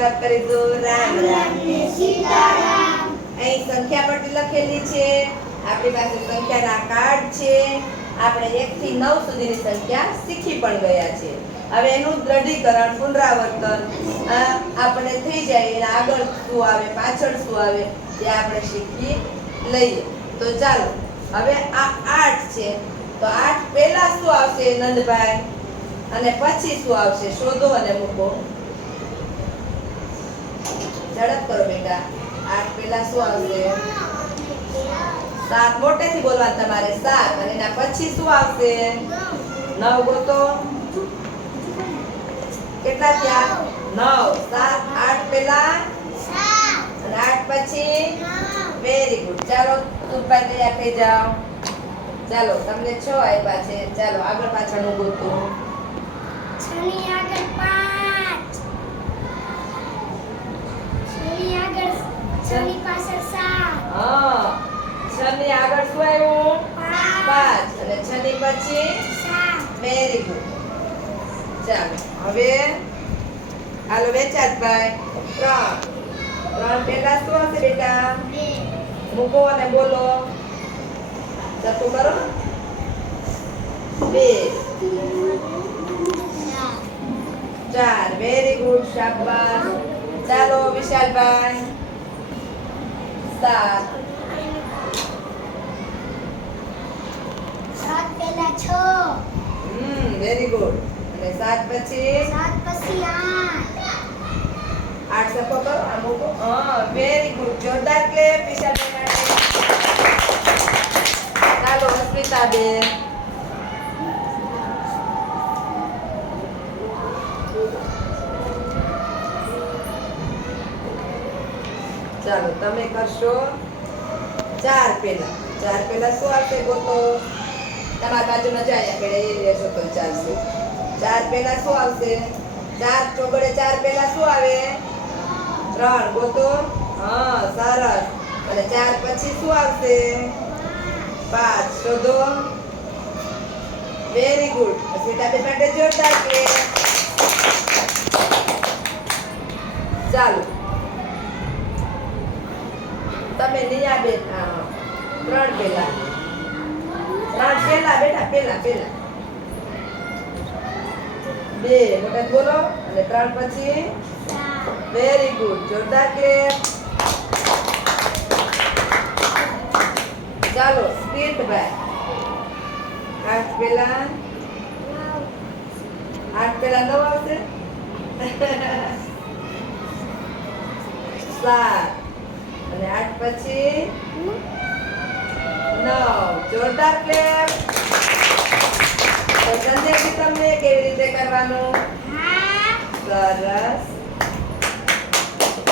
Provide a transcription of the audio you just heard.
ક્લાપ કરી દો. રામ રામ ને સીતારામ. અહીં સંખ્યા પટ્ટી લખેલી છે. આપણી પાસે સંખ્યાના કાર્ડ છે. આપણે 1 થી 9 સુધીની સંખ્યા શીખી પણ ગયા છે. હવે એનું દ્રઢીકરણ પુનરાવર્તન આપણે થઈ જાય. એના આગળ શું આવે, પાછળ શું આવે તે આપણે શીખી લઈએ. તો ચાલો હવે આ 8 છે. તો 8 પહેલા શું આવશે નંદભાઈ, અને પછી શું આવશે શોધો અને મૂકો. ઝડપ કરો બેટા. 8 પહેલા શું આવશે? 7. મોટેથી બોલવાનું તમારે. 7 અને એના પછી શું આવશે? 9. ગોતો. કેટલા થયા? 9. 7 8 પહેલા 7 અને 8 પછી 9. Very good. ચાલો તુલભાઈ તૈયાર થઈ જાઓ. ચાલો તમને 6 આપ્યા છે. ચાલો આગળ પાછળનું ગોતો. 6 ની આગળ 5. 6 ની આગળ 6 ની પાછળ 7. હા 6 ની આગળ શું આવ્યું? 5 અને 6 ની પછી 7. Very good. ચાલો હવે હાલો વેચાતભાઈ. 3 પહેલા શું હશે બેટા? 2. મૂકો અને બોલો. ચતું કરો. 2 4. Very good. શાબાશ. ચાલો વિશાલભાઈ. 7. 7 પહેલા 6. Very good. અને 7 પછી 7 પછી 8. 8 સપો કરો. આ મૂકો. Very good. જોરદાર ક્લેપ વિશાલભાઈ માટે. ચાલો અસ્મિતાબેન. ચાલો તમે કરશો 4 પહેલા. 4 પહેલા શું આવશે ગોતો. તમારી બાજુમાં જાય આપણે એ લેશો તો ચાલશે. 4 પહેલા શું આવશે? 4 ચોગડે 4 પહેલા શું આવે? 3. ગોતો. સરસ. અને 4 પછી શું આવશે? 5. શોધો. Very good. અસ્મિતાબેન માટે જોરદાર ક્લેપ. ચાલો તમે નિયાબેન 3 પહેલા. 3 પહેલા બેટા. પહેલા 2 મોટા બોલો. અને 3 પછી 7. Very good. જોરદાર ક્લેપ. ચાલો સ્પીડ ભાઈ. 8 પહેલા 8 પહેલા 9 આવશે. 7 અને 8 પછી 9. જોરદાર ક્લેપ. તો સમજાય તમને કેવી રીતે કરવાનું? હા. સરસ.